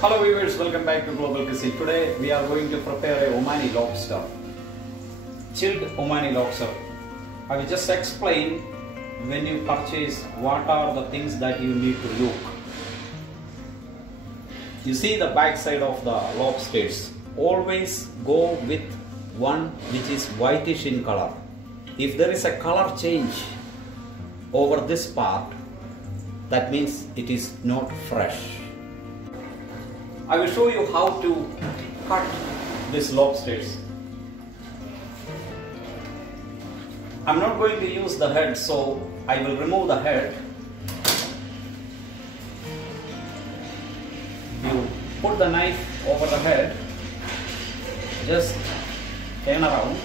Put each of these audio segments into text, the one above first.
Hello viewers, welcome back to Global Cuisine. Today we are going to prepare a Omani lobster. Chilled Omani lobster. I will just explain when you purchase what are the things that you need to look. You see the back side of the lobsters. Always go with one which is whitish in color. If there is a color change over this part, that means it is not fresh. I will show you how to cut these lobsters. I'm not going to use the head, so I will remove the head. You put the knife over the head, just turn around.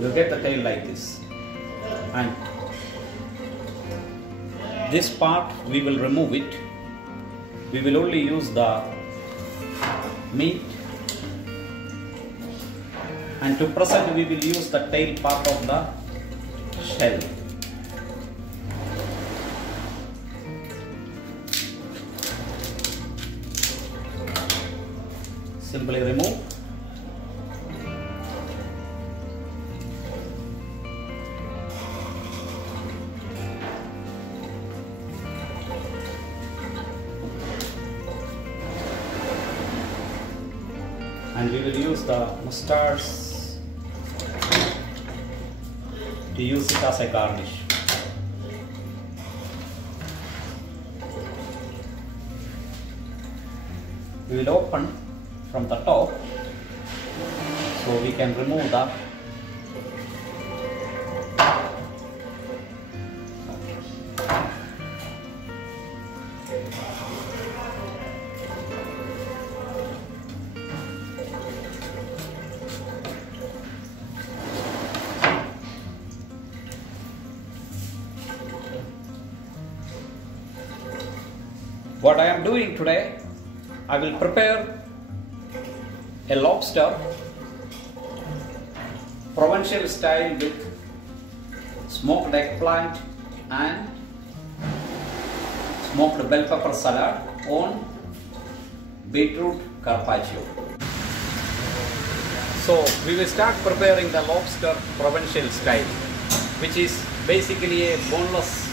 You get the tail like this, and this part we will remove it. We will only use the meat, and to present we will use the tail part of the shell. Simply remove. And we will use the mustards to use it as a garnish. We will open from the top so we can remove the What I am doing today, I will prepare a lobster Provincial style with smoked eggplant and smoked bell pepper salad on beetroot carpaccio. So we will start preparing the lobster Provincial style, which is basically a boneless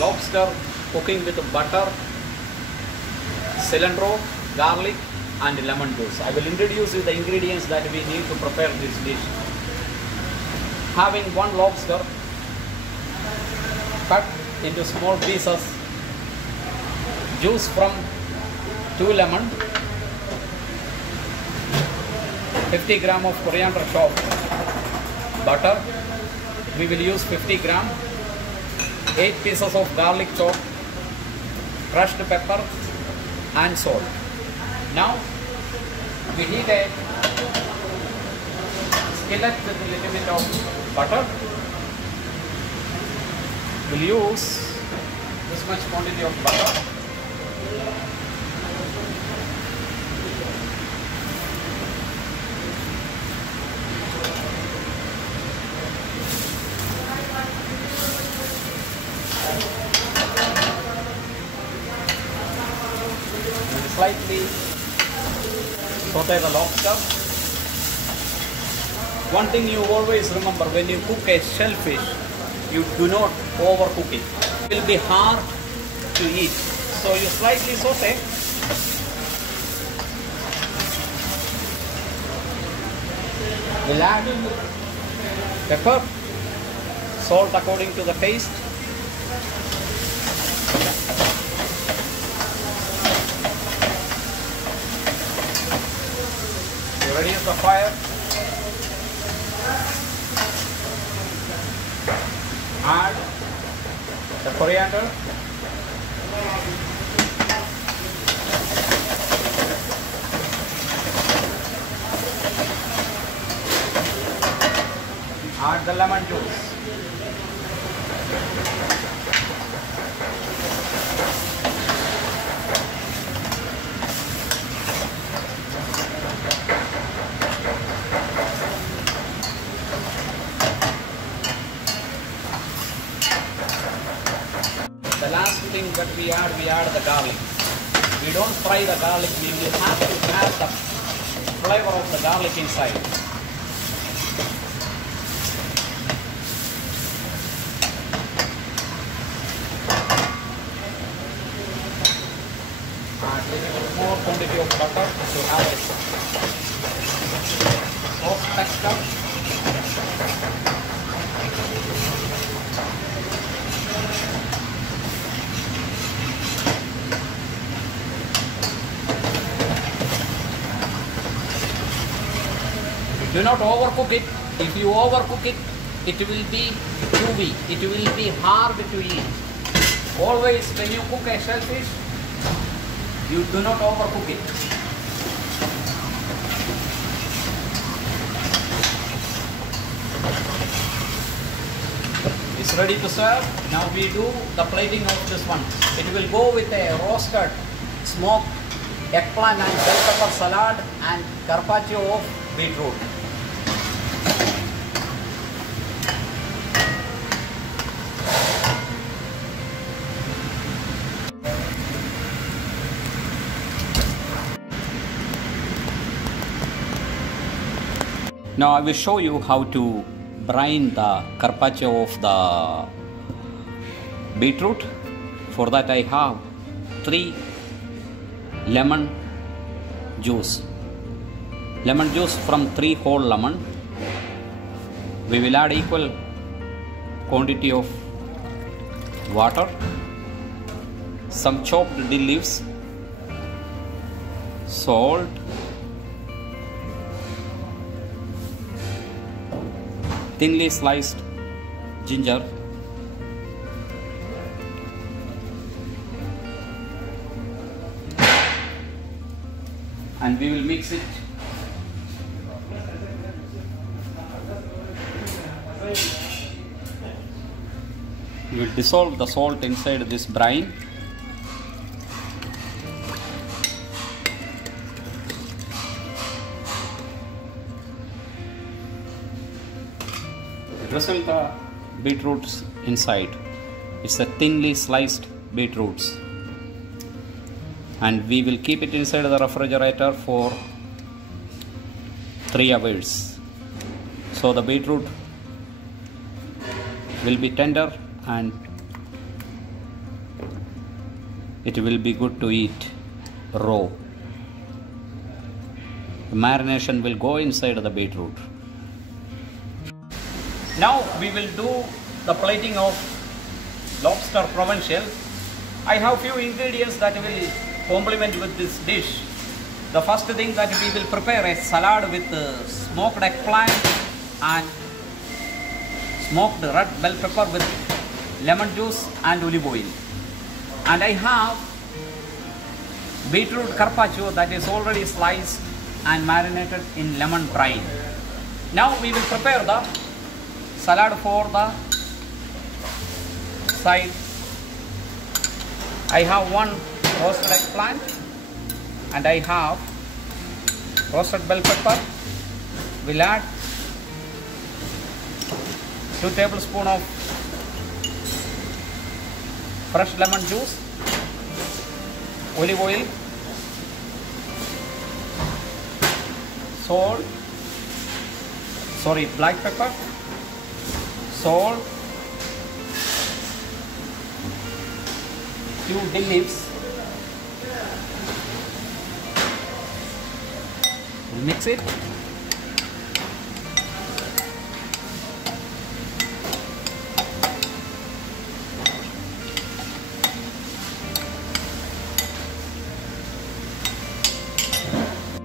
lobster cooking with butter, cilantro, garlic and lemon juice. I will introduce you the ingredients that we need to prepare this dish. Having one lobster cut into small pieces, juice from 2 lemon, 50 gram of coriander chopped, butter, we will use 50 gram, 8 pieces of garlic chopped, crushed pepper and salt. Now we heat a skillet with a little bit of butter. We'll use this much quantity of butter. Slightly saute the lobster. One thing you always remember, when you cook a shellfish, you do not overcook it. It will be hard to eat. So you slightly saute. We'll add pepper, salt according to the taste. Reduce the fire. Add the coriander. Add the lemon juice. we add the garlic. We don't fry the garlic, we will have to add the flavor of the garlic inside. Add a little more quantity of butter to have a soft texture. Do not overcook it. If you overcook it, it will be chewy. It will be hard to eat. Always when you cook a shellfish, you do not overcook it. It's ready to serve. Now we do the plating of this one. It will go with a roasted smoked eggplant and bell pepper salad and carpaccio of beetroot. Now I will show you how to brine the carpaccio of the beetroot. For that I have 3 lemon juice. Lemon juice from 3 whole lemon. We will add equal quantity of water, some chopped dill leaves, salt, thinly sliced ginger, and we will mix it. We will dissolve the salt inside this brine. Drizzle the beetroots inside. It's a thinly sliced beetroots. And we will keep it inside the refrigerator for 3 hours. So the beetroot will be tender and it will be good to eat raw. The marination will go inside the beetroot. Now we will do the plating of Lobster Provincial. I have few ingredients that will complement with this dish. The first thing that we will prepare a salad with smoked eggplant and smoked red bell pepper with lemon juice and olive oil. And I have beetroot carpaccio that is already sliced and marinated in lemon brine. Now we will prepare the salad for the side. I have 1 roasted eggplant and I have roasted bell pepper. We'll add 2 tablespoons of fresh lemon juice, olive oil, salt, black pepper, salt, few dill leaves. We'll mix it.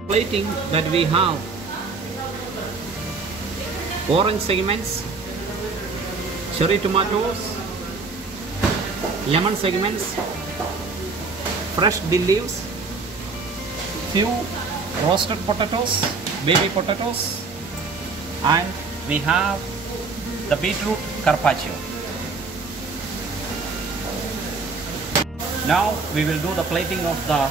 Plating that we have orange segments, cherry tomatoes, lemon segments, fresh dill leaves, few roasted potatoes, baby potatoes, and we have the beetroot carpaccio. Now we will do the plating of the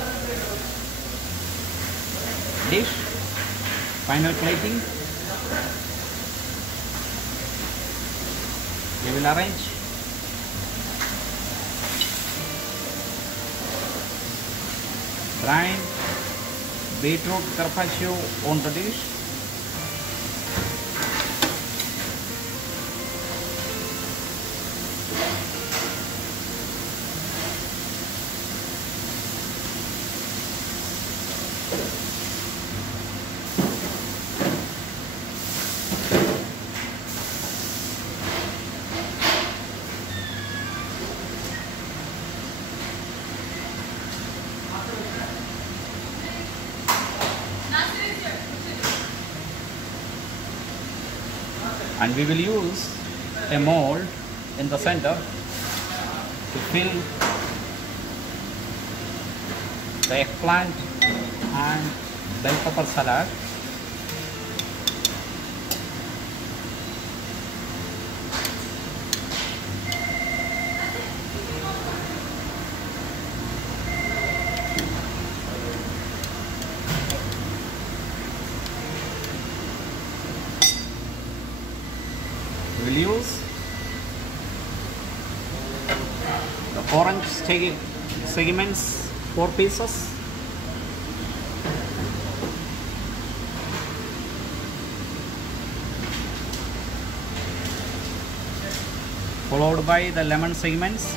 dish, final plating. We will arrange brine, beetroot carpaccio on the dish. And we will use a mold in the center to fill the eggplant and bell pepper salad. We will use the orange segments, 4 pieces. Followed by the lemon segments.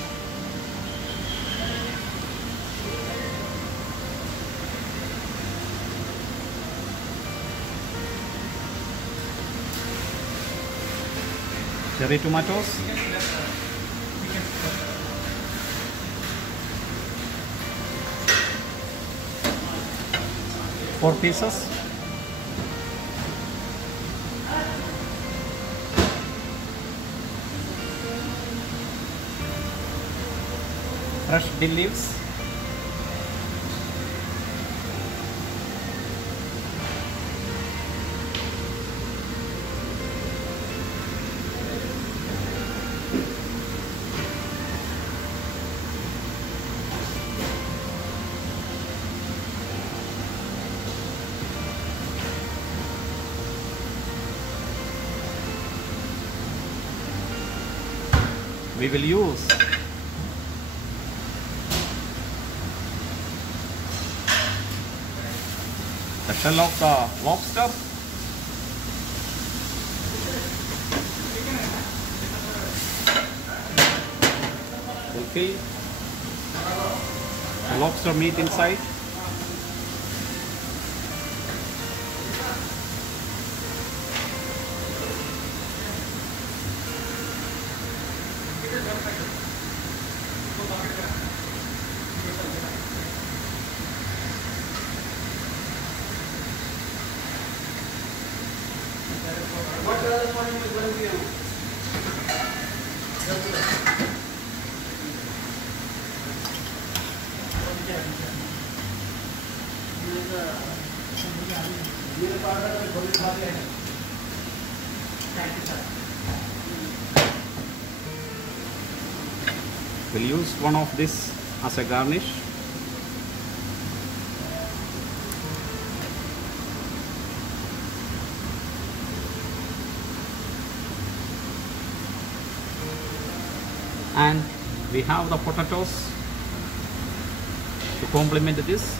Cherry tomatoes. Four pieces. Fresh dill leaves. We will use the shell of the lobster, we'll fill the lobster meat inside. We'll use one of this as a garnish. And we have the potatoes to complement this.